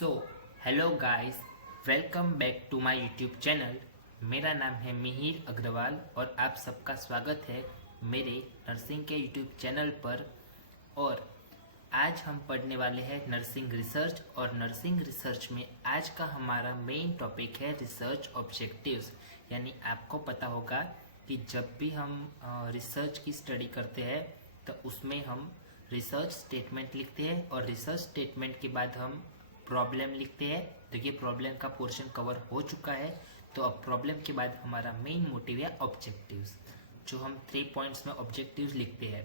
So hello guys, welcome back to my YouTube channel. मेरा नाम है मिहिर अग्रवाल और आप सबका स्वागत है मेरे नर्सिंग के यूट्यूब चैनल पर। और आज हम पढ़ने वाले हैं नर्सिंग रिसर्च। और नर्सिंग रिसर्च में आज का हमारा मेन टॉपिक है रिसर्च ऑब्जेक्टिव्स। यानी आपको पता होगा कि जब भी हम रिसर्च की स्टडी करते हैं तो उसमें हम रिसर्च स्टेटमेंट लिखते हैं और रिसर्च स्टेटमेंट के बाद हम प्रॉब्लम लिखते हैं। देखिए प्रॉब्लम का पोर्शन कवर हो चुका है, तो अब प्रॉब्लम के बाद हमारा मेन मोटिव है ऑब्जेक्टिव्स, जो हम 3 पॉइंट्स में ऑब्जेक्टिव्स लिखते हैं।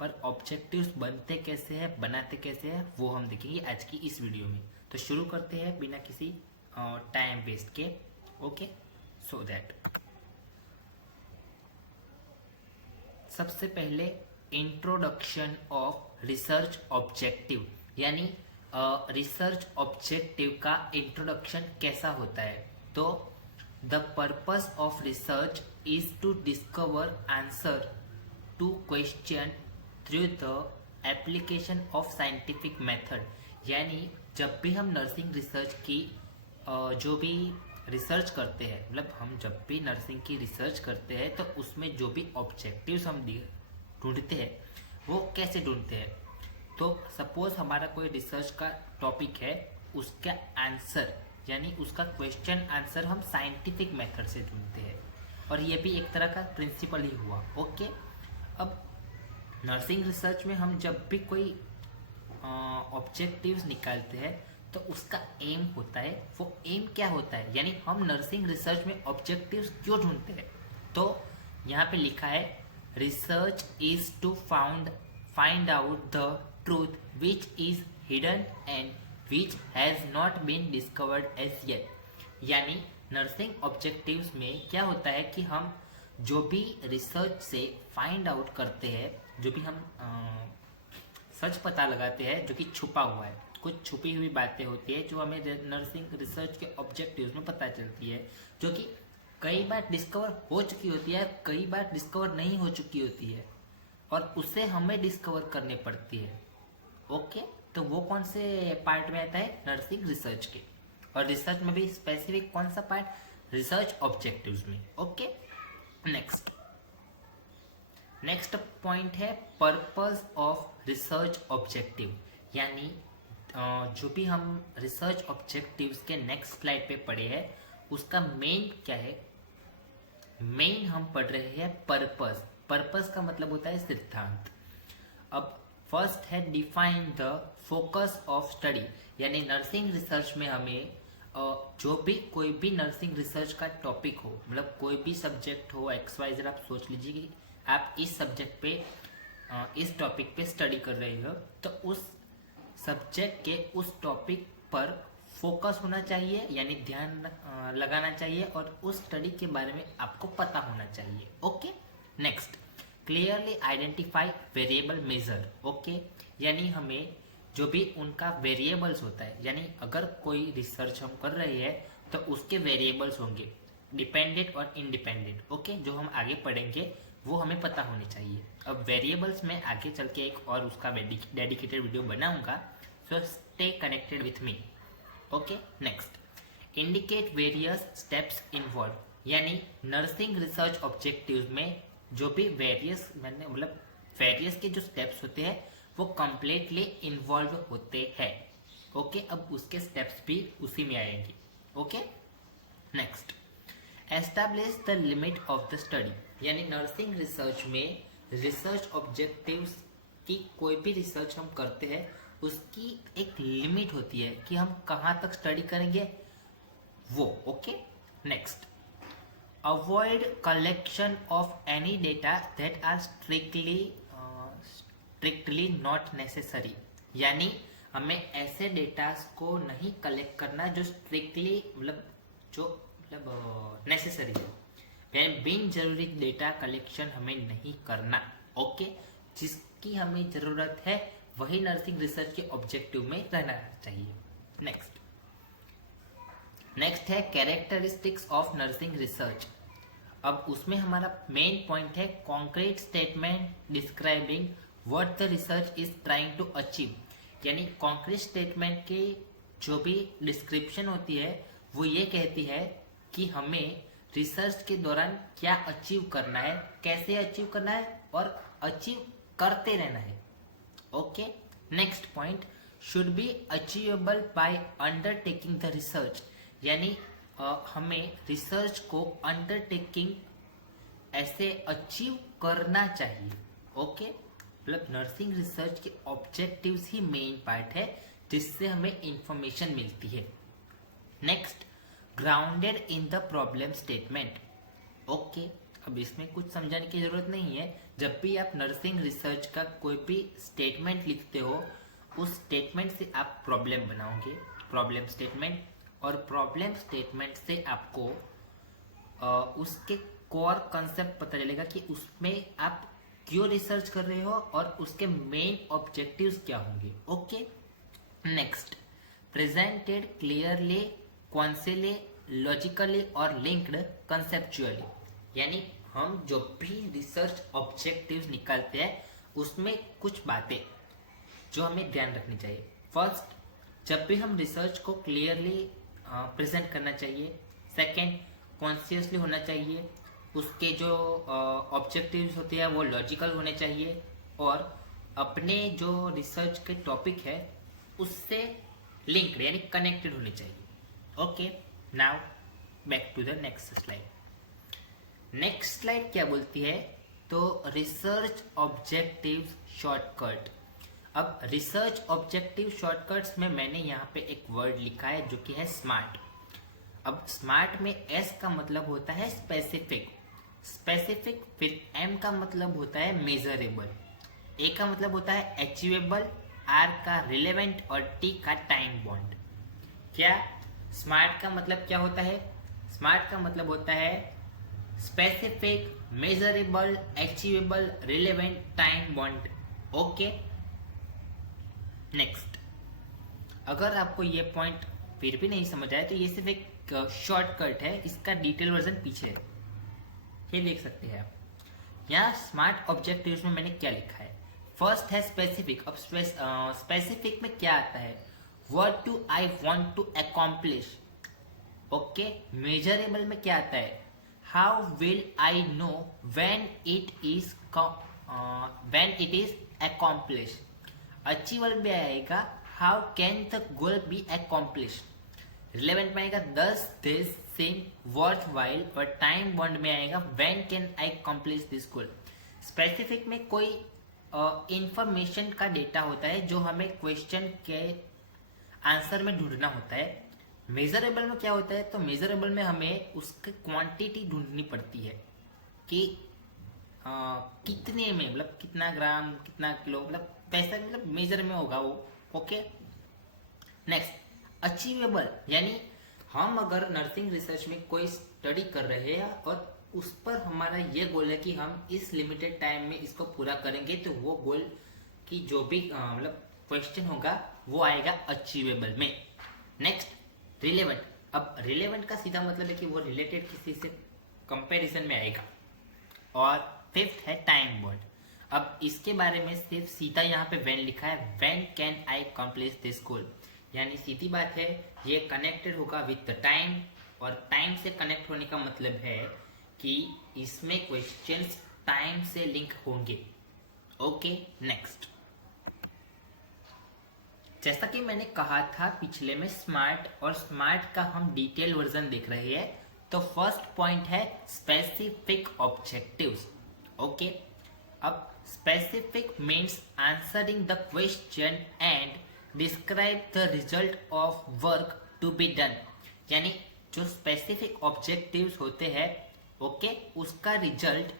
पर ऑब्जेक्टिव्स बनते कैसे हैं, बनाते कैसे हैं, वो हम देखेंगे आज की इस वीडियो में। तो शुरू करते हैं बिना किसी टाइम वेस्ट के। ओके, सो दैट सबसे पहले इंट्रोडक्शन ऑफ रिसर्च ऑब्जेक्टिव, यानी रिसर्च ऑब्जेक्टिव का इंट्रोडक्शन कैसा होता है। तो the purpose of research is to discover answer to question through the application of scientific method. यानी जब भी हम नर्सिंग रिसर्च की जो भी रिसर्च करते हैं, मतलब हम जब भी नर्सिंग की रिसर्च करते हैं तो उसमें जो भी ऑब्जेक्टिव्स हम ढूंढते हैं वो कैसे ढूंढते हैं। तो सपोज हमारा कोई रिसर्च का टॉपिक है, उसका आंसर यानी उसका क्वेश्चन आंसर हम साइंटिफिक मेथड से ढूंढते हैं, और ये भी एक तरह का प्रिंसिपल ही हुआ। ओके, अब नर्सिंग रिसर्च में हम जब भी कोई ऑब्जेक्टिव्स निकालते हैं तो उसका एम होता है। वो एम क्या होता है, यानी हम नर्सिंग रिसर्च में ऑब्जेक्टिव्स क्यों ढूंढते हैं। तो यहाँ पे लिखा है research is to find out the truth which is hidden and which has not been discovered as yet। यानी नर्सिंग ऑब्जेक्टिव्स में क्या होता है कि हम जो भी रिसर्च से फाइंड आउट करते हैं, जो भी हम सच पता लगाते हैं जो कि छुपा हुआ है, कुछ छुपी हुई बातें होती है जो हमें नर्सिंग रिसर्च के ऑब्जेक्टिव्स में पता चलती है, जो कि कई बार डिस्कवर हो चुकी होती है, कई बार डिस्कवर नहीं हो चुकी होती है, और उसे हमें डिस्कवर करनी पड़ती है। ओके, तो वो कौन से पार्ट में आता है, नर्सिंग रिसर्च के। और रिसर्च में भी स्पेसिफिक कौन सा पार्ट, रिसर्च ऑब्जेक्टिव्स में। ओके, नेक्स्ट पॉइंट है पर्पस ऑफ रिसर्च ऑब्जेक्टिव। यानी जो भी हम रिसर्च ऑब्जेक्टिव्स के नेक्स्ट स्लाइड पे पढ़े हैं उसका मेन क्या है। मेन हम पढ़ रहे हैं पर्पस। पर्पस का मतलब होता है सिद्धांत। अब फर्स्ट है define the focus of study. यानी नर्सिंग रिसर्च में हमें जो भी कोई भी नर्सिंग रिसर्च का टॉपिक हो, मतलब कोई भी सब्जेक्ट हो XYZ, आप सोच लीजिए कि आप इस सब्जेक्ट पे इस टॉपिक पे स्टडी कर रहे हो, तो उस सब्जेक्ट के उस टॉपिक पर फोकस होना चाहिए, यानी ध्यान लगाना चाहिए, और उस स्टडी के बारे में आपको पता होना चाहिए। Okay, next clearly identify variable measure. Okay, यानी हमें जो भी उनका वेरिएबल्स होता है, यानी अगर कोई रिसर्च हम कर रहे हैं तो उसके वेरिएबल्स होंगे डिपेंडेंट और इंडिपेंडेंट। ओके, जो हम आगे पढ़ेंगे वो हमें पता होने चाहिए। अब वेरिएबल्स में आगे चल के एक और उसका डेडिकेटेड वीडियो बनाऊंगा, so stay connected with me. Okay, next indicate various steps involve. यानी नर्सिंग रिसर्च ऑब्जेक्टिव्स में जो भी वेरियस के जो स्टेप्स होते हैं वो कंप्लीटली इन्वॉल्व होते हैं। ओके, अब उसके स्टेप्स भी उसी में आएंगे। Okay, next establish the limit of the study. यानी नर्सिंग रिसर्च में रिसर्च ऑब्जेक्टिव्स की कोई भी रिसर्च हम करते हैं उसकी एक लिमिट होती है कि हम कहाँ तक स्टडी करेंगे वो। Okay, next avoid collection of any data that are strictly not necessary। यानी हमें ऐसे डेटास को नहीं कलेक्ट करना जो स्ट्रिक्टली नेसेसरी हो, यानी बिन जरूरी डेटा कलेक्शन हमें नहीं करना। ओके, जिसकी हमें जरूरत है वही नर्सिंग रिसर्च के ऑब्जेक्टिव में रहना चाहिए। नेक्स्ट है कैरेक्टरिस्टिक्स ऑफ नर्सिंग रिसर्च। अब उसमें हमारा मेन पॉइंट है concrete statement describing what the research is trying to achieve. यानी कॉन्क्रीट स्टेटमेंट के जो भी डिस्क्रिप्शन होती है वो ये कहती है कि हमें रिसर्च के दौरान क्या अचीव करना है, कैसे अचीव करना है और अचीव करते रहना है। Okay, next point, should be achievable by undertaking the research, यानी हमें रिसर्च को अंडरटेकिंग ऐसे अचीव करना चाहिए। ओके, मतलब नर्सिंग रिसर्च के ऑब्जेक्टिव्स ही मेन पार्ट है जिससे हमें इंफॉर्मेशन मिलती है। Next, grounded in the problem statement. Okay, अब इसमें कुछ समझाने की जरूरत नहीं है। जब भी आप नर्सिंग रिसर्च का कोई भी स्टेटमेंट लिखते हो, उस स्टेटमेंट से आप प्रॉब्लम बनाओगे, प्रॉब्लम स्टेटमेंट, और प्रॉब्लम स्टेटमेंट से आपको उसके कोर कंसेप्ट पता चलेगा कि उसमें आप क्यों रिसर्च कर रहे हो और उसके मेन ऑब्जेक्टिव्स क्या होंगे। Okay, next, presented clearly, concisely, logically और लिंक्ड कंसेप्चुअली, यानी हम जो भी रिसर्च ऑब्जेक्टिव्स निकालते हैं उसमें कुछ बातें जो हमें ध्यान रखनी चाहिए। फर्स्ट, जब भी हम रिसर्च को क्लियरली प्रेजेंट करना चाहिए। सेकंड, कॉन्शियसली होना चाहिए, उसके जो ऑब्जेक्टिव्स होते हैं वो लॉजिकल होने चाहिए और अपने जो रिसर्च के टॉपिक है उससे लिंक्ड यानी कनेक्टेड होने चाहिए। Okay, now back to the next slide. Next slide क्या बोलती है, तो रिसर्च ऑब्जेक्टिव्स शॉर्टकट। अब रिसर्च ऑब्जेक्टिव शॉर्टकट्स में मैंने यहाँ पे एक वर्ड लिखा है जो कि है स्मार्ट। अब स्मार्ट में एस का मतलब होता है स्पेसिफिक, स्पेसिफिक, फिर एम का मतलब होता है मेजरेबल, ए का मतलब होता है अचीवेबल, आर का रिलेवेंट और टी का टाइम बॉन्ड। क्या स्मार्ट का मतलब क्या होता है? स्मार्ट का मतलब होता है specific, measurable, achievable, relevant, time bound. Okay, next, अगर आपको ये पॉइंट फिर भी नहीं समझ आया तो ये सिर्फ एक शॉर्टकट है, इसका डिटेल वर्जन पीछे है, ये देख सकते हैं आप। यहाँ स्मार्ट ऑब्जेक्टिव्स में मैंने क्या लिखा है, फर्स्ट है स्पेसिफिक। अब स्पेसिफिक में क्या आता है, what do I want to accomplish. Okay, measurable में क्या आता है, how will I know when it is accomplish. Achievable में आएगा how can the goal be accomplish. Relevant में आएगा does this seem worthwhile, और टाइम बॉन्ड में आएगा when can I accomplish this goal. Specific में कोई इंफॉर्मेशन का डेटा होता है जो हमें क्वेश्चन के आंसर में ढूंढना होता है। मेजरेबल में क्या होता है, तो मेजरेबल में हमें उसकी क्वांटिटी ढूंढनी पड़ती है कि कितने में, मतलब कितना ग्राम, कितना किलो, मतलब पैसा, मतलब मेजर में होगा वो। ओके, नेक्स्ट, अचीवेबल, यानी हम अगर नर्सिंग रिसर्च में कोई स्टडी कर रहे हैं और उस पर हमारा ये गोल है कि हम इस लिमिटेड टाइम में इसको पूरा करेंगे, तो वो गोल की जो भी मतलब क्वेश्चन होगा वो आएगा अचीवेबल में। Next, relevant. अब रिलेवेंट का सीधा मतलब है कि वो रिलेटेड किसी से कंपैरिजन में आएगा। और फिफ्थ है टाइम बॉन्ड। अब इसके बारे में सिर्फ सीधा यहाँ पे व्हेन लिखा है, when can I accomplish this गोल, यानी सीधी बात है ये कनेक्टेड होगा विद द टाइम, और टाइम से कनेक्ट होने का मतलब है कि इसमें क्वेश्चंस टाइम से लिंक होंगे। ओके, नेक्स्ट, जैसा कि मैंने कहा था पिछले में स्मार्ट, और स्मार्ट का हम डिटेल वर्जन देख रहे हैं। तो फर्स्ट पॉइंट है स्पेसिफिक ऑब्जेक्टिव्स। ओके, अब specific means answering the question and describe the result of work to be done, यानी जो स्पेसिफिक ऑब्जेक्टिव्स होते हैं, ओके, उसका रिजल्ट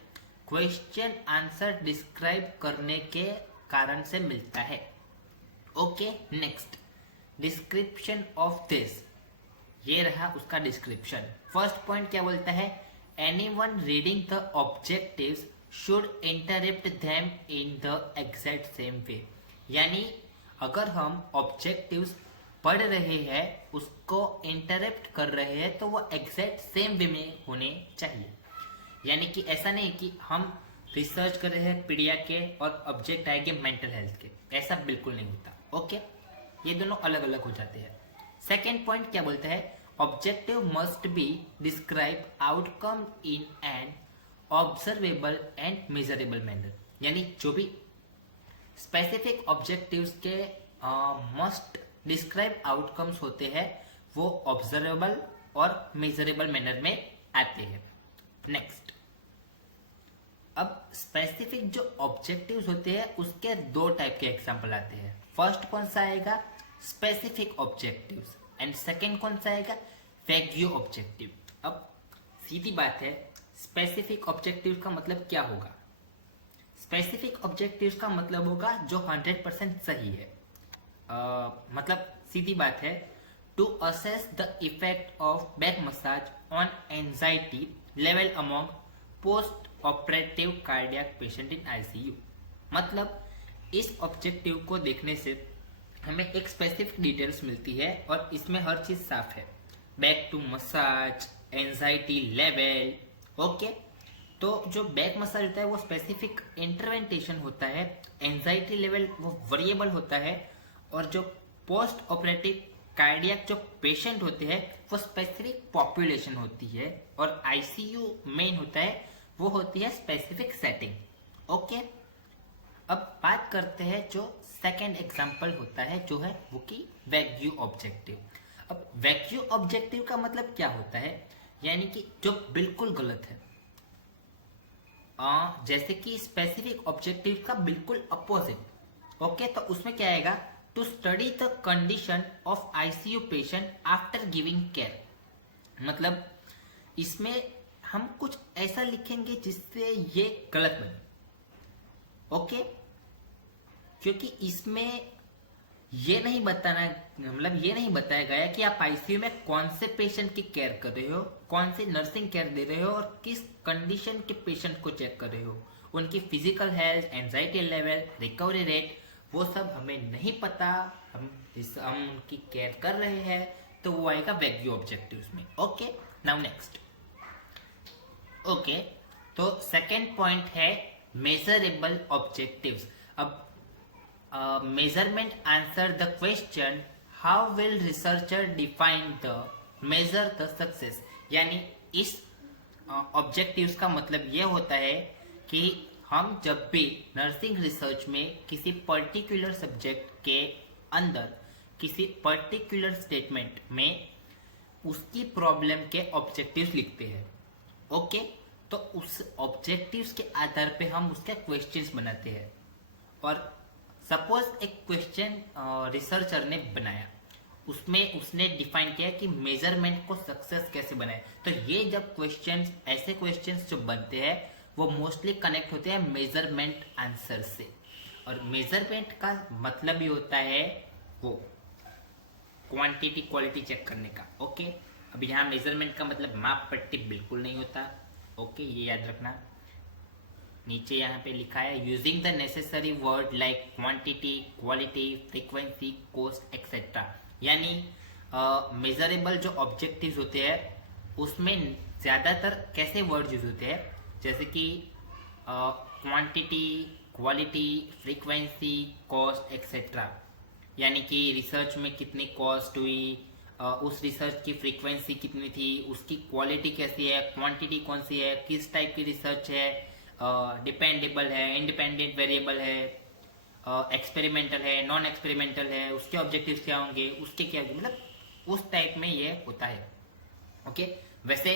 क्वेश्चन आंसर डिस्क्राइब करने के कारण से मिलता है। Okay, next, description of this, ये रहा उसका डिस्क्रिप्शन। फर्स्ट पॉइंट क्या बोलता है, anyone reading the objectives should interrupt them in the exact same way, यानी अगर हम ऑब्जेक्टिव्स पढ़ रहे हैं, उसको इंटरप्ट कर रहे हैं, तो वो एग्जैक्ट सेम वे में होने चाहिए। यानी कि ऐसा नहीं कि हम रिसर्च कर रहे हैं पीडिया के और ऑब्जेक्ट आएंगे मेंटल हेल्थ के, ऐसा बिल्कुल नहीं होता। ओके, ये दोनों अलग अलग हो जाते हैं। सेकेंड पॉइंट क्या बोलता है, objective must be describe outcome in an observable and measurable manner, यानी जो भी स्पेसिफिक ऑब्जेक्टिव्स के मस्ट डिस्क्राइब आउटकम्स होते हैं वो ऑब्जर्वेबल और मेजरेबल मैनर में आते हैं। नेक्स्ट, अब स्पेसिफिक जो ऑब्जेक्टिव्स होते हैं उसके दो टाइप के एग्जांपल आते हैं। फर्स्ट कौन सा आएगा, स्पेसिफिक ऑब्जेक्टिव्स, एंड सेकंड कौन सा आएगा, वैग्यू ऑब्जेक्टिव। अब सीधी बात है, स्पेसिफिक ऑब्जेक्टिव का मतलब क्या होगा, स्पेसिफिक ऑब्जेक्टिव्स का मतलब होगा जो 100% सही है। मतलब सीधी बात है, to assess the effect of back massage on anxiety level among post operative cardiac patient in ICU. मतलब इस ऑब्जेक्टिव को देखने से हमें एक स्पेसिफिक डिटेल्स मिलती है और इसमें हर चीज साफ है, back to massage, anxiety level. Okay, तो जो बैक मसाज होता है वो स्पेसिफिक इंटरवेंटेशन होता है, एंजाइटी लेवल वो वेरिएबल होता है, और जो पोस्ट ऑपरेटिव कार्डियक जो पेशेंट होते हैं वो स्पेसिफिक पॉपुलेशन होती है, और आईसीयू मेन होता है वो होती है स्पेसिफिक सेटिंग। ओके, अब बात करते हैं जो सेकंड एग्जांपल होता है जो है वो की वैग्यू ऑब्जेक्टिव। अब वैग्यू ऑब्जेक्टिव का मतलब क्या होता है, यानी कि जो बिल्कुल गलत है। जैसे कि स्पेसिफिक ऑब्जेक्टिव का बिल्कुल अपोजिट। ओके, तो उसमें क्या आएगा, to study the condition of ICU patient after giving care. मतलब इसमें हम कुछ ऐसा लिखेंगे जिससे ये गलत बने। ओके, क्योंकि इसमें ये नहीं बताना, मतलब ये नहीं बताया गया कि आप आईसीयू में कौन से पेशेंट की केयर कर रहे हो, कौन सी नर्सिंग केयर दे रहे हो और किस कंडीशन के पेशेंट को चेक कर रहे हो, उनकी physical health, anxiety level, recovery rate, वो सब हमें नहीं पता। हम उनकी केयर कर रहे हैं तो वो आएगा वैग्यू ऑब्जेक्टिव्स में। Okay, now next. ओके, तो सेकेंड पॉइंट है मेजरेबल ऑब्जेक्टिव्स। अब measurement answer the question how will researcher define the measure the success, यानी इस ऑब्जेक्टिव्स का मतलब ये होता है कि हम जब भी नर्सिंग रिसर्च में किसी पर्टिकुलर सब्जेक्ट के अंदर किसी पर्टिकुलर स्टेटमेंट में उसकी प्रॉब्लम के ऑब्जेक्टिव्स लिखते हैं। ओके, तो उस ऑब्जेक्टिव्स के आधार पे हम उसके क्वेश्चंस बनाते हैं। और सपोज एक क्वेश्चन रिसर्चर ने बनाया, उसमें उसने डिफाइन किया कि मेजरमेंट को सक्सेस कैसे बनाए। तो ये जब क्वेश्चंस, ऐसे क्वेश्चंस जो बनते हैं वो मोस्टली कनेक्ट होते हैं मेजरमेंट आंसर से। और मेजरमेंट का मतलब ही होता है वो क्वांटिटी क्वालिटी चेक करने का। ओके, अब यहाँ मेजरमेंट का मतलब माप पट्टी बिल्कुल नहीं होता। ओके, ये याद रखना। नीचे यहाँ पे लिखा है using the necessary word like quantity, quality, frequency, cost etcetera, यानी मेजरेबल जो ऑब्जेक्टिव्स होते हैं उसमें ज्यादातर कैसे वर्ड यूज होते हैं, जैसे कि quantity, quality, frequency, cost etcetera, यानी कि रिसर्च में कितनी कॉस्ट हुई, उस रिसर्च की फ्रीक्वेंसी कितनी थी, उसकी क्वालिटी कैसी है, क्वांटिटी कौन सी है, किस टाइप की रिसर्च है, डिपेंडेबल है, इंडिपेंडेंट वेरिएबल है, एक्सपेरिमेंटल है, नॉन एक्सपेरिमेंटल है, उसके ऑब्जेक्टिव्स क्या होंगे, उसके क्या होंगे, मतलब उस टाइप में ये होता है। ओके, वैसे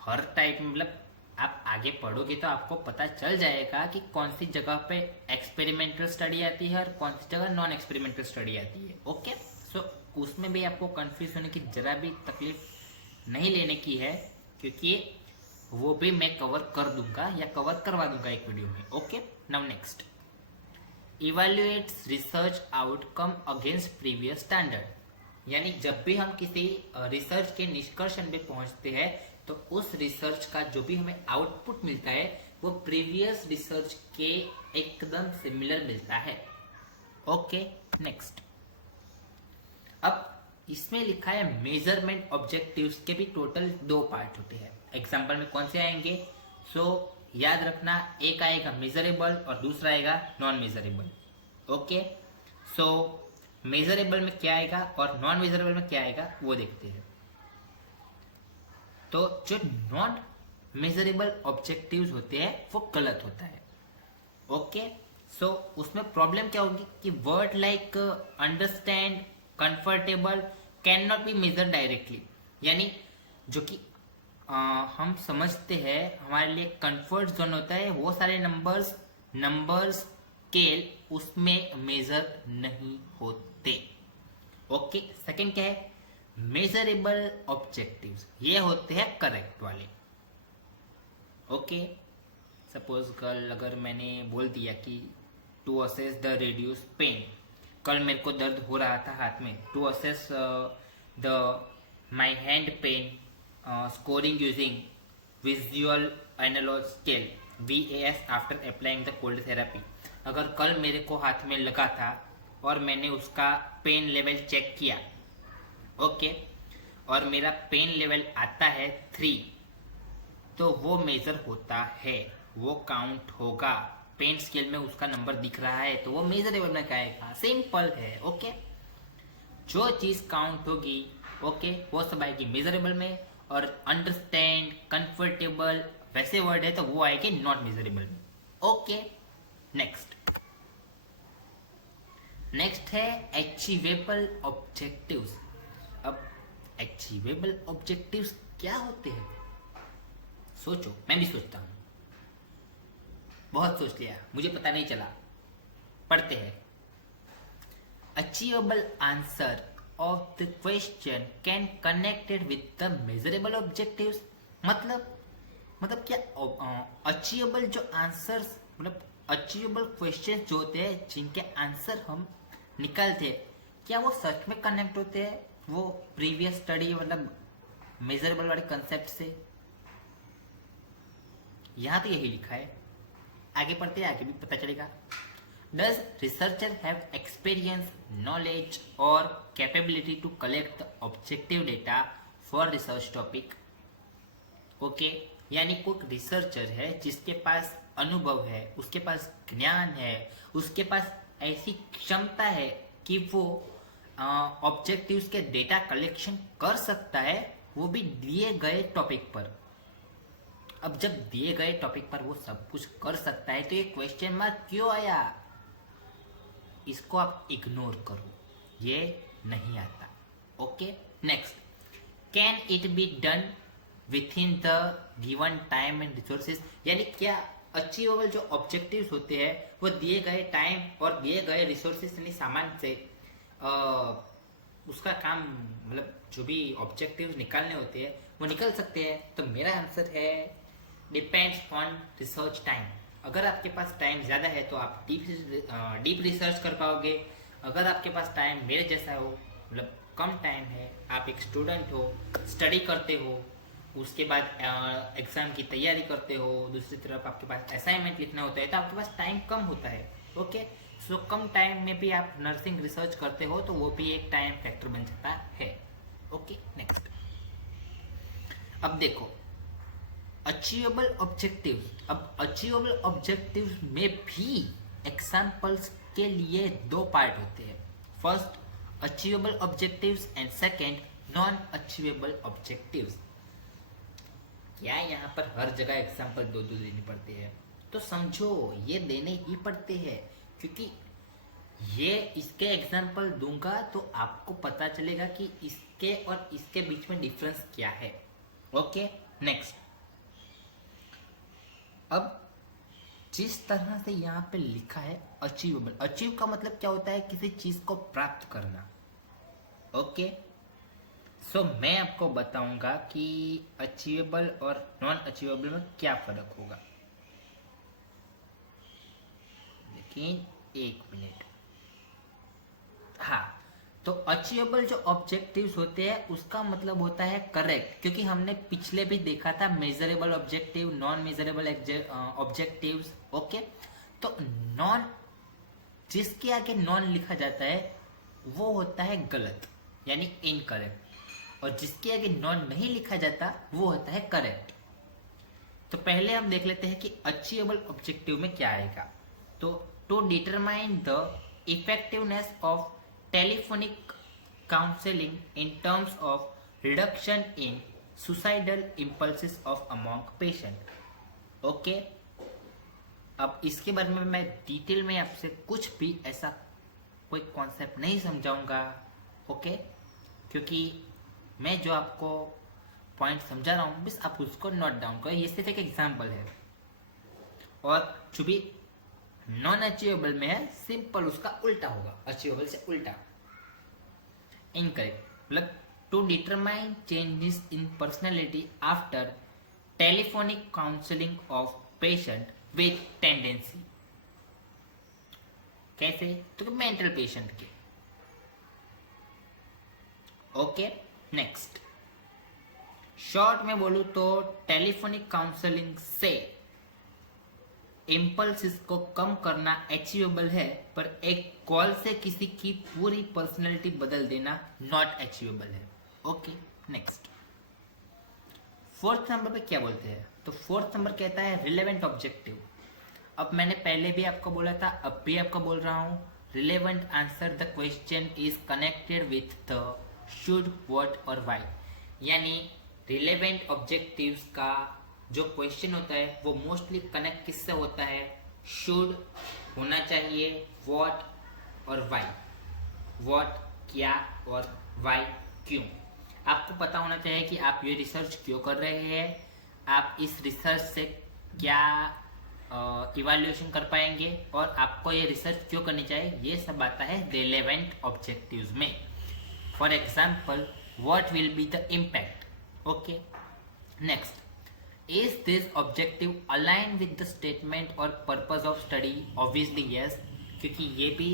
हर टाइप में, मतलब आप आगे पढ़ोगे तो आपको पता चल जाएगा कि कौन सी जगह पे एक्सपेरिमेंटल स्टडी आती है और कौन सी जगह नॉन एक्सपेरिमेंटल स्टडी आती है। ओके, सो उसमें भी आपको कंफ्यूज होने की जरा भी तकलीफ नहीं लेने की है, क्योंकि वो भी मैं कवर कर दूंगा या कवर करवा दूंगा एक वीडियो में। Okay, now next, evaluates research outcome against previous standard, यानी जब भी हम किसी रिसर्च के निष्कर्षण पे पहुंचते हैं तो उस रिसर्च का जो भी हमें आउटपुट मिलता है वो प्रीवियस रिसर्च के एकदम सिमिलर मिलता है। Okay, next. अब इसमें लिखा है मेजरमेंट ऑब्जेक्टिव्स के भी टोटल 2 पार्ट होते हैं। एग्जाम्पल में कौन से आएंगे, सो याद रखना, एक आएगा मेजरेबल और दूसरा आएगा नॉन मेजरेबल। ओके, सो मेजरेबल में क्या आएगा और नॉन मेजरेबल में क्या आएगा वो देखते हैं। तो जो नॉन मेजरेबल ऑब्जेक्टिव्स होते हैं वो गलत होता है। ओके, सो उसमें प्रॉब्लम क्या होगी कि word like understand, comfortable can not be measure directly, यानी जो कि हम समझते हैं हमारे लिए कंफर्ट जोन होता है, वो सारे नंबर्स स्केल उसमें मेजर नहीं होते। ओके, सेकंड क्या है, मेजरेबल ऑब्जेक्टिव्स, ये होते हैं करेक्ट वाले। ओके, सपोज कल अगर मैंने बोल दिया कि to assess the reduce pain, कल मेरे को दर्द हो रहा था हाथ में, to assess the my hand pain scoring using visual analog scale VAS after applying the cold therapy. अगर कल मेरे को हाथ में लगा था और मैंने उसका पेन लेवल चेक किया, ओके, और मेरा पेन लेवल आता है 3, तो वो मेजर होता है, वो काउंट होगा। पेन स्केल में उसका नंबर दिख रहा है तो वो मेजरेबल में आएगा। सिंपल है। ओके, जो चीज काउंट होगी, ओके, वो सब आएगी मेजरेबल में, और अंडरस्टैंड, कंफर्टेबल वैसे वर्ड है तो वो आएगी नॉट मेजरेबल में। ओके, नेक्स्ट है अचीवेबल ऑब्जेक्टिव्स। अब अचीवेबल ऑब्जेक्टिव्स क्या होते हैं? सोचो, मैं भी सोचता हूं, बहुत सोच लिया, मुझे पता नहीं चला। पढ़ते हैं। Achievable answer of the question can connected with the measurable objectives. मतलब क्या अचीवेबल जो आंसर्स, मतलब अचीवेबल क्वेश्चन जो होते हैं जिनके आंसर हम निकालते हैं, क्या वो सच में कनेक्ट होते हैं वो प्रीवियस स्टडी मतलब मेजरेबल वाले कंसेप्ट से? यहां तो यही लिखा है, आगे पढ़ते हैं, आगे भी पता चलेगा। Does researcher have experience, knowledge or capability to collect the objective data for research topic? Okay, यानी कोई रिसर्चर है जिसके पास अनुभव है, उसके पास ज्ञान है, उसके पास ऐसी क्षमता है कि वो ऑब्जेक्टिव्स के डेटा कलेक्शन कर सकता है, वो भी दिए गए टॉपिक पर। अब जब दिए गए टॉपिक पर वो सब कुछ कर सकता है तो ये क्वेश्चन मार्क क्यों आया? इसको आप इग्नोर करो, ये नहीं आता। Okay, next, can it be done with in the given time and resources, यानी क्या अचीवेबल जो ऑब्जेक्टिव्स होते हैं वो दिए गए टाइम और दिए गए रिसोर्सेज यानी सामान से उसका काम, मतलब जो भी ऑब्जेक्टिव्स निकालने होते हैं वो निकल सकते हैं? तो मेरा आंसर है डिपेंड्स ऑन रिसर्च टाइम। अगर आपके पास टाइम ज़्यादा है तो आप डीप रिसर्च कर पाओगे। अगर आपके पास टाइम मेरे जैसा हो, मतलब कम टाइम है, आप एक स्टूडेंट हो, स्टडी करते हो, उसके बाद एग्ज़ाम की तैयारी करते हो, दूसरी तरफ आपके पास असाइनमेंट लिखना होता है, तो आपके पास टाइम कम होता है। ओके, सो कम टाइम में भी आप नर्सिंग रिसर्च करते हो तो वो भी एक टाइम फैक्टर बन जाता है। ओके, नेक्स्ट, अब देखो अचीवेबल ऑब्जेक्टिव्स। अब अचीवेबल ऑब्जेक्टिव्स में भी एग्जाम्पल्स के लिए 2 पार्ट होते हैं। First achievable objectives and second non achievable objectives. क्या यहाँ पर हर जगह एग्जाम्पल 2-2 देने पड़ते हैं? तो समझो ये देने ही पड़ते हैं, क्योंकि ये इसके एग्जाम्पल दूंगा तो आपको पता चलेगा कि इसके और इसके बीच में डिफरेंस क्या है। ओके, नेक्स्ट, अब जिस तरह से यहाँ पे लिखा है अचीवेबल, अचीव का मतलब क्या होता है? किसी चीज को प्राप्त करना। ओके, सो मैं आपको बताऊंगा कि अचीवेबल और नॉन अचीवेबल में क्या फर्क होगा। लेकिन एक मिनट, हाँ, तो अचीवेबल जो ऑब्जेक्टिव्स होते हैं उसका मतलब होता है करेक्ट, क्योंकि हमने पिछले भी देखा था measurable objective, non measurable objectives. Okay, तो नॉन, जिसके आगे नॉन लिखा जाता है वो होता है गलत, यानी इनकरेक्ट, और जिसके आगे नॉन नहीं लिखा जाता वो होता है करेक्ट। तो पहले हम देख लेते हैं कि अचीवेबल ऑब्जेक्टिव में क्या आएगा। तो to determine the effectiveness of telephonic counselling in terms of reduction in suicidal impulses of among patient. Okay, अब इसके बारे में मैं डिटेल में आपसे कुछ भी ऐसा कोई कॉन्सेप्ट नहीं समझाऊंगा। ओके, क्योंकि मैं जो आपको पॉइंट समझा रहा हूँ बस आप उसको नोट डाउन करो, ये सिर्फ एक एग्जाम्पल है। और जो भी नॉन अचीवेबल में है सिंपल उसका उल्टा होगा, अचीवेबल से उल्टा। इनकरेक्ट मतलब to determine changes in personality after telephonic counselling of patient with tendency. कैसे? तो मेंटल पेशेंट के। ओके, नेक्स्ट शॉर्ट में बोलूं तो टेलीफोनिक काउंसलिंग से इम्पल्सिस को कम करना अचीवेबल है, पर एक कॉल से किसी की पूरी पर्सनैलिटी बदल देना नॉट अचीवेबल है। ओके, नेक्स्ट फोर्थ नंबर पे क्या बोलते हैं? तो फोर्थ नंबर कहता है रिलेवेंट ऑब्जेक्टिव। अब मैंने पहले भी आपको बोला था, अब भी आपको बोल रहा हूं, relevant answer the question is connected with the should, what और व्हाई। यानी रिलेवेंट ऑब्जेक्टिव्स का जो क्वेश्चन होता है वो मोस्टली कनेक्ट किससे होता है? शुड होना चाहिए, व्हाट और व्हाई। व्हाट क्या और व्हाई क्यों। आपको पता होना चाहिए कि आप ये रिसर्च क्यों कर रहे हैं, आप इस रिसर्च से क्या इवैल्यूएशन कर पाएंगे और आपको ये रिसर्च क्यों करनी चाहिए, ये सब आता है रिलेवेंट ऑब्जेक्टिव्स में। For example, what will be the impact. Okay, next, is this objective aligned with the statement or purpose of study? Obviously yes, क्योंकि ये भी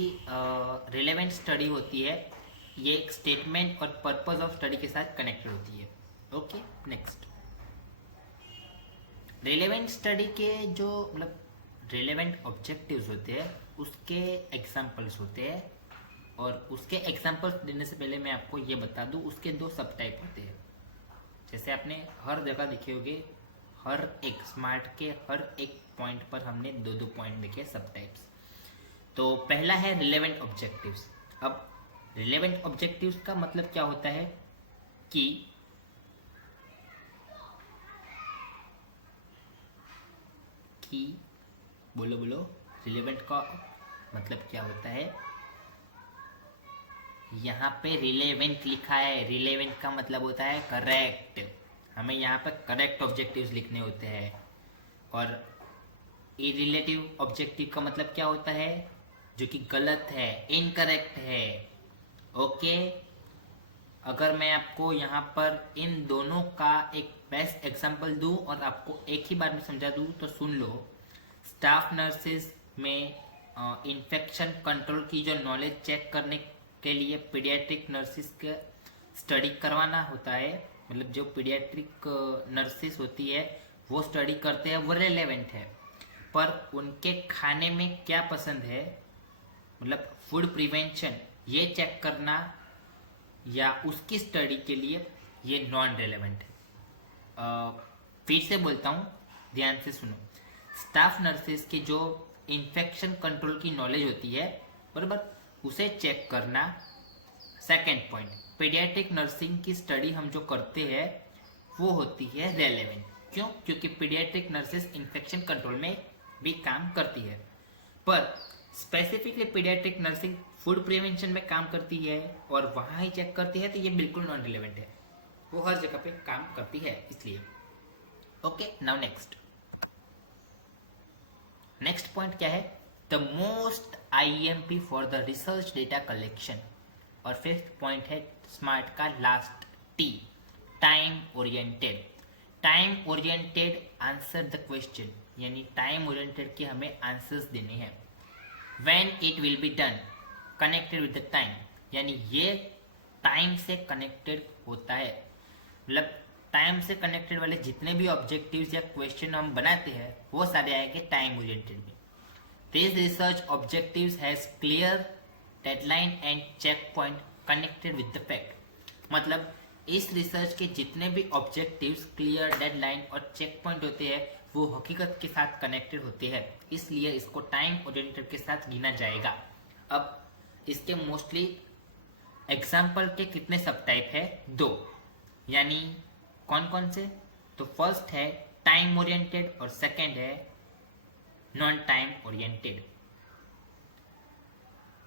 relevant study होती है, ये एक statement और purpose of study के साथ connected होती है। ओके, नेक्स्ट relevant study के जो मतलब relevant objectives होते हैं उसके examples होते हैं, और उसके examples देने से पहले मैं आपको ये बता दूं उसके दो सब टाइप होते हैं। जैसे आपने हर जगह देखे होंगे, हर एक स्मार्ट के हर एक पॉइंट पर हमने दो दो पॉइंट देखे सब टाइप्स। तो पहला है रिलेवेंट ऑब्जेक्टिव्स। अब रिलेवेंट ऑब्जेक्टिव्स का मतलब क्या होता है कि बोलो बोलो, रिलेवेंट का मतलब क्या होता है? यहाँ पे रिलेवेंट लिखा है, रिलेवेंट का मतलब होता है करेक्ट। हमें यहाँ पर करेक्ट ऑब्जेक्टिव्स लिखने होते हैं। और इरिलेटिव ऑब्जेक्टिव का मतलब क्या होता है? जो कि गलत है, इनकरेक्ट है। ओके, अगर मैं आपको यहाँ पर इन दोनों का एक बेस्ट एग्जांपल दूं और आपको एक ही बार में समझा दूं तो सुन लो। स्टाफ नर्सेज में इन्फेक्शन कंट्रोल की जो नॉलेज चेक करने के लिए पीडियाट्रिक नर्सिस का स्टडी करवाना होता है, मतलब जो पीडियाट्रिक नर्सिस होती है वो स्टडी करते हैं, वो रिलेवेंट है। पर उनके खाने में क्या पसंद है, मतलब फूड प्रिवेंशन, ये चेक करना या उसकी स्टडी के लिए ये नॉन रिलेवेंट है। फिर से बोलता हूँ, ध्यान से सुनो। स्टाफ नर्सिस की जो इन्फेक्शन कंट्रोल की नॉलेज होती है, बराबर, उसे चेक करना सेकेंड पॉइंट। पीडियाट्रिक नर्सिंग की स्टडी हम जो करते हैं वो होती है रेलेवेंट। क्यों? क्योंकि पीडियाट्रिक नर्सेस इन्फेक्शन कंट्रोल में भी काम करती है, पर specifically paediatric nursing food prevention में काम करती है और वहाँ ही चेक करती है, तो ये बिल्कुल नॉन रिलेवेंट है। वो हर जगह पे काम करती है इसलिए। ओके, नाउ नेक्स्ट पॉइंट क्या है? The most IMP for the research data collection. और फिफ्थ पॉइंट है स्मार्ट का last T, time oriented. Time oriented answer the question, यानी टाइम ओरिएंटेड के हमें आंसर्स देने हैं। When it will be done, connected with the time, यानी ये टाइम से कनेक्टेड होता है। मतलब टाइम से कनेक्टेड वाले जितने भी ऑब्जेक्टिव्स या क्वेश्चन हम बनाते हैं वो सारे आएंगे टाइम ओरिएंटेड में। This research objectives has clear deadline and checkpoint connected with the fact. मतलब इस रिसर्च के जितने भी ऑब्जेक्टिव्स, क्लियर डेडलाइन और चेक पॉइंट होते हैं वो हकीकत के साथ कनेक्टेड होते हैं, इसलिए इसको टाइम ओरिएंटेड के साथ गिना जाएगा। अब इसके मोस्टली एग्जाम्पल के कितने सब टाइप है? 2। यानी कौन कौन से? तो फर्स्ट है टाइम ओरिएंटेड और सेकंड है नॉन टाइम ओरिएंटेड।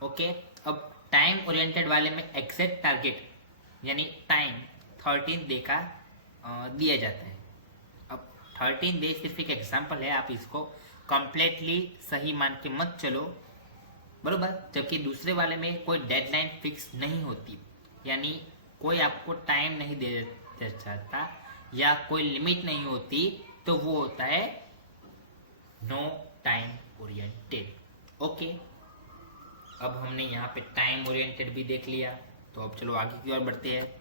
ओके, अब टाइम ओरिएंटेड वाले में एग्जैक्ट टारगेट यानी टाइम 13 डे का दिया जाता है। अब 13 डे सिर्फ एक एग्जाम्पल है, आप इसको कंप्लीटली सही मान के मत चलो, बरोबर। जबकि दूसरे वाले में कोई डेडलाइन फिक्स नहीं होती, यानी कोई आपको टाइम नहीं दे चाहता या कोई लिमिट नहीं होती, तो वो होता है नो टाइम ओरिएंटेड। ओके, अब हमने यहाँ पे टाइम ओरिएंटेड भी देख लिया, तो अब चलो आगे की ओर बढ़ते हैं।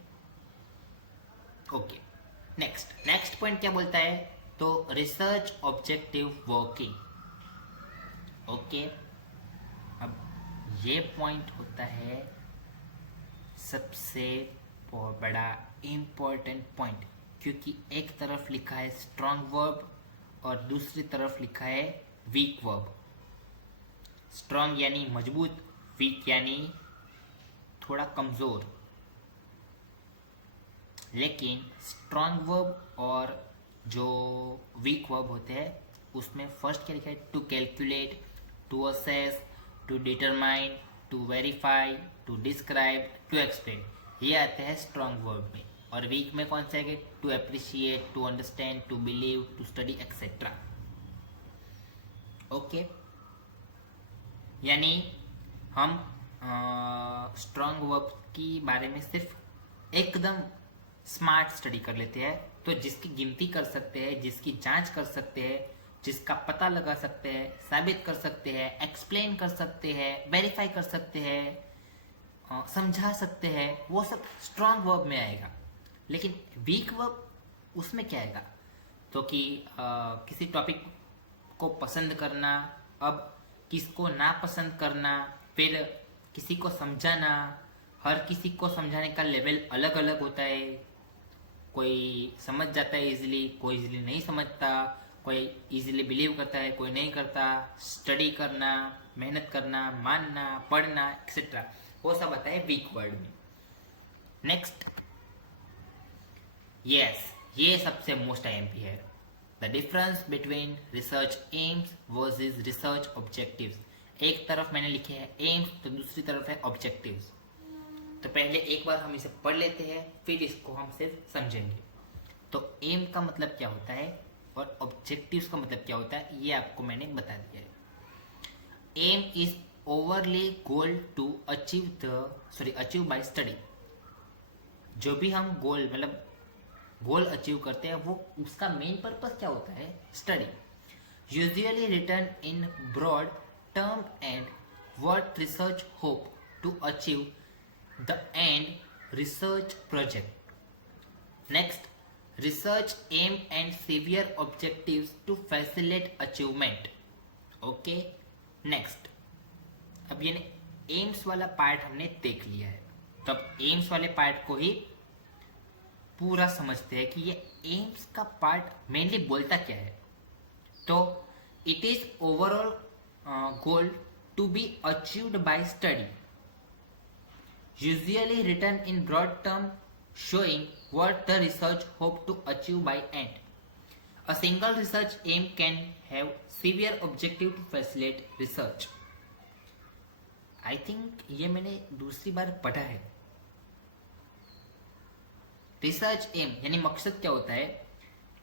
ओके, नेक्स्ट पॉइंट क्या बोलता है? तो रिसर्च ऑब्जेक्टिव वर्किंग। ओके, अब ये पॉइंट होता है सबसे बड़ा इम्पोर्टेंट पॉइंट, क्योंकि एक तरफ लिखा है स्ट्रॉन्ग वर्ब और दूसरी तरफ लिखा है वीक वर्ब। स्ट्रॉन्ग यानी मजबूत, वीक यानी थोड़ा कमजोर। लेकिन स्ट्रॉन्ग वर्ब और जो वीक वर्ब होते हैं उसमें फर्स्ट क्या लिखा है? To calculate, to assess, to determine, to verify, to describe, to explain, ये आते हैं स्ट्रॉन्ग वर्ब में। और वीक में कौन सा है? To appreciate, to understand, to believe, to study etcetera. Okay, यानी हम स्ट्रॉन्ग वर्ब की बारे में सिर्फ एकदम स्मार्ट स्टडी कर लेते हैं, तो जिसकी गिनती कर सकते हैं, जिसकी जांच कर सकते हैं, जिसका पता लगा सकते हैं, साबित कर सकते हैं, एक्सप्लेन कर सकते हैं, वेरीफाई कर सकते हैं, समझा सकते हैं, वो सब स्ट्रॉन्ग वर्ब में आएगा। लेकिन वीक वर्ब उसमें क्या आएगा? तो कि किसी टॉपिक को पसंद करना, अब किसको ना पसंद करना, फिर किसी को समझाना। हर किसी को समझाने का लेवल अलग अलग होता है, कोई समझ जाता है इजीली, कोई इजीली नहीं समझता, कोई इजीली बिलीव करता है, कोई नहीं करता। स्टडी करना, मेहनत करना, मानना, पढ़ना एक्सेट्रा, वो सब आता है वीक वर्ड में। नेक्स्ट, यस, ये सबसे मोस्ट आईएमपी है, the difference between research AIIMS versus research objectives. एक तरफ मैंने लिखे हैं एम्स, तो दूसरी तरफ है ऑब्जेक्टिव्स। तो पहले एक बार हम इसे पढ़ लेते हैं, फिर इसको हम सिर्फ समझेंगे। तो एम का मतलब क्या होता है और ऑब्जेक्टिव्स का मतलब क्या होता है, ये आपको मैंने बता दिया है। Aim is overly goal to achieve by study. जो भी हम गोल मतलब गोल अचीव करते हैं, वो उसका मेन पर्पस क्या होता है? Study. Usually written in broad term and what research hope to achieve the end research project. Next, research aim and severe objectives to facilitate achievement. Okay, next, अब ये AIIMS वाला पार्ट हमने देख लिया है, तो अब एम्स वाले पार्ट को ही पूरा समझते हैं कि ये एम्स का पार्ट मेनली बोलता क्या है। तो it is overall goal to be achieved by study, usually written in broad term showing what the research hope to achieve by end. A single research aim can have severe objective to facilitate research. I think ये मैंने दूसरी बार पढ़ा है। Research M यानी मकसद क्या होता है?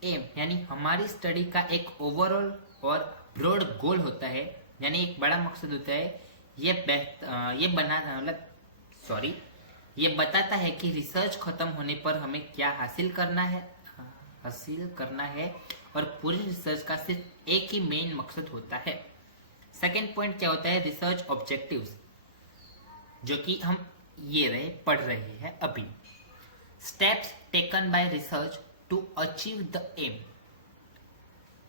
एम यानी हमारी स्टडी का एक ओवरऑल और ब्रॉड गोल होता है, यानी एक बड़ा मकसद होता है। ये बताता है कि रिसर्च खत्म होने पर हमें क्या हासिल करना है और पूरी रिसर्च का सिर्फ एक ही मेन मकसद होता है। सेकेंड पॉइंट क्या होता है? रिसर्च ऑब्जेक्टिव्स, जो कि हम पढ़ रहे हैं अभी। Steps taken by research to achieve the aim.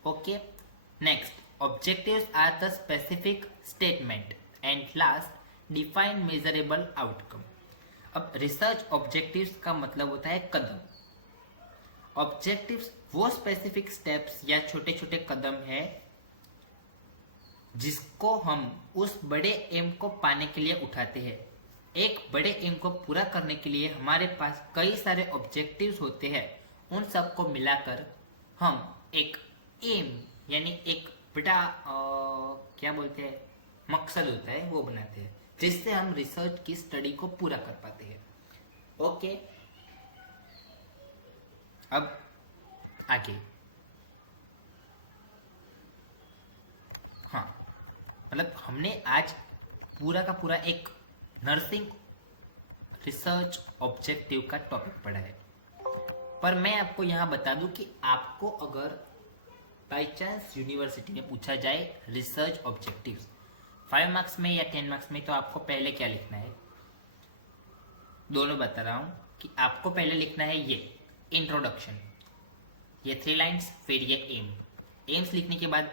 Okay, next, objectives are the specific statement and last define measurable outcome. अब रिसर्च ऑब्जेक्टिव्स का मतलब होता है कदम। ऑब्जेक्टिव्स वो स्पेसिफिक स्टेप्स या छोटे छोटे कदम है जिसको हम उस बड़े एम को पाने के लिए उठाते हैं। एक बड़े एम को पूरा करने के लिए हमारे पास कई सारे ऑब्जेक्टिव्स होते हैं। उन सबको मिलाकर हम एक एम यानी एक बड़ा क्या बोलते हैं मकसद होता है वो बनाते हैं, जिससे हम रिसर्च की स्टडी को पूरा कर पाते हैं। ओके, अब आगे। हाँ, मतलब हमने आज पूरा का पूरा एक नर्सिंग रिसर्च ऑब्जेक्टिव का टॉपिक पढ़ा है। पर मैं आपको यहाँ बता दूं कि आपको अगर बाई चांस यूनिवर्सिटी में पूछा जाए रिसर्च ऑब्जेक्टिव्स 5 मार्क्स में या 10 मार्क्स में, तो आपको पहले क्या लिखना है? दोनों बता रहा हूँ कि आपको पहले लिखना है ये इंट्रोडक्शन, ये 3 लाइन्स, फिर ये एम्स लिखने के बाद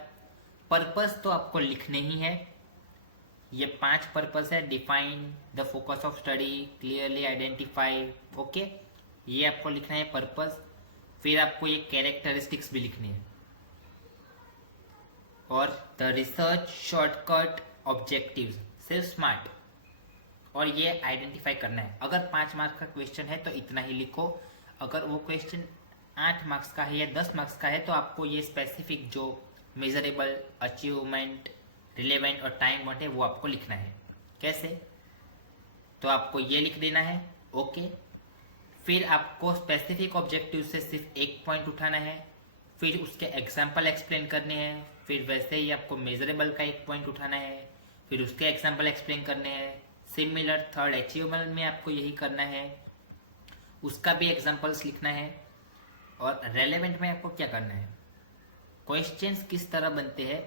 पर्पस तो आपको लिखने ही है। ये 5 पर्पस है। Define the focus of study, clearly identify. Okay, ये आपको लिखना है पर्पस। फिर आपको ये कैरेक्टरिस्टिक्स भी लिखनी है और द रिसर्च शॉर्टकट ऑब्जेक्टिव्स, सिर्फ स्मार्ट, और ये आइडेंटिफाई करना है। अगर 5 मार्क्स का क्वेश्चन है तो इतना ही लिखो। अगर वो क्वेश्चन 8 मार्क्स का है या 10 मार्क्स का है तो आपको ये स्पेसिफिक जो मेजरेबल, अचीवमेंट, रिलेवेंट और टाइम बाउंड है वो आपको लिखना है। कैसे? तो आपको ये लिख देना है। ओके, फिर आपको स्पेसिफिक ऑब्जेक्टिव से सिर्फ एक पॉइंट उठाना है, फिर उसके एग्जाम्पल एक्सप्लेन करने हैं, फिर वैसे ही आपको मेजरेबल का एक पॉइंट उठाना है, फिर उसके एग्जाम्पल एक्सप्लेन करने हैं। सिमिलर थर्ड अचीवेबल में आपको यही करना है, उसका भी एग्जाम्पल्स लिखना है। और रेलेवेंट में आपको क्या करना है, क्वेश्चंस किस तरह बनते हैं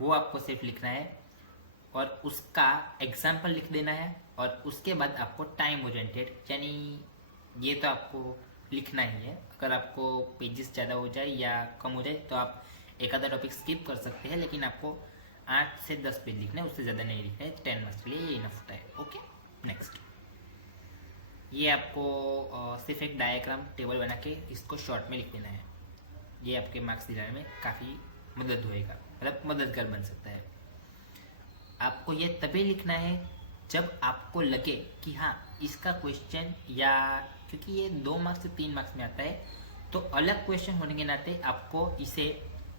वो आपको सिर्फ लिखना है और उसका एग्जाम्पल लिख देना है। और उसके बाद आपको टाइम ओरिएंटेड, यानी ये तो आपको लिखना ही है। अगर आपको पेजेस ज़्यादा हो जाए या कम हो जाए तो आप एक आधा टॉपिक स्किप कर सकते हैं, लेकिन आपको 8 से 10 पेज लिखना है, उससे ज़्यादा नहीं लिखना है। 10 मार्क्स के लिए ये इनफ होता है। Okay, next. ये आपको सिर्फ एक डायग्राम टेबल बना के इसको शॉर्ट में लिख देना है। ये आपके मार्क्स दिलाने में काफ़ी मदद होएगा, मतलब मददगार बन सकता है। आपको ये तभी लिखना है जब आपको लगे कि हाँ इसका क्वेश्चन, या क्योंकि ये 2 मार्क्स से 3 मार्क्स में आता है तो अलग क्वेश्चन होने के नाते आपको इसे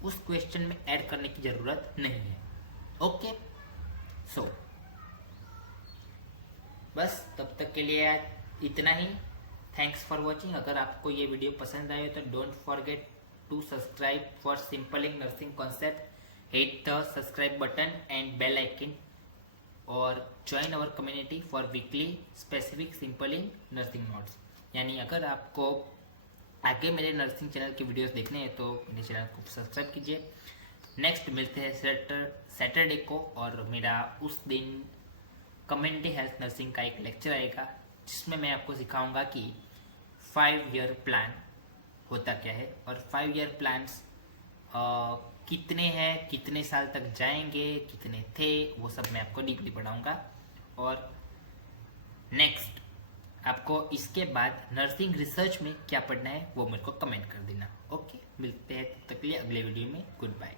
उस क्वेश्चन में ऐड करने की ज़रूरत नहीं है। ओके, सो बस तब तक के लिए इतना ही। Thanks for watching. अगर आपको ये वीडियो पसंद आए तो don't forget to subscribe for Simpling Nursing Concept. Hit the subscribe button and bell icon or join our community for weekly specific Simpling Nursing notes. यानी अगर आपको आगे मेरे नर्सिंग चैनल के वीडियोस देखने हैं तो मेरे चैनल को सब्सक्राइब कीजिए। नेक्स्ट मिलते हैं सैटरडे को, और मेरा उस दिन कम्युनिटी हेल्थ नर्सिंग का एक लेक्चर आएगा जिसमें मैं आपको सिखाऊंगा कि 5 ईयर प्लान होता क्या है और 5 ईयर प्लान्स कितने हैं, कितने साल तक जाएंगे, कितने थे, वो सब मैं आपको डीपली पढ़ाऊंगा। और नेक्स्ट आपको इसके बाद नर्सिंग रिसर्च में क्या पढ़ना है वो मेरे को कमेंट कर देना। ओके, मिलते हैं तब तक के लिए अगले वीडियो में। Good bye.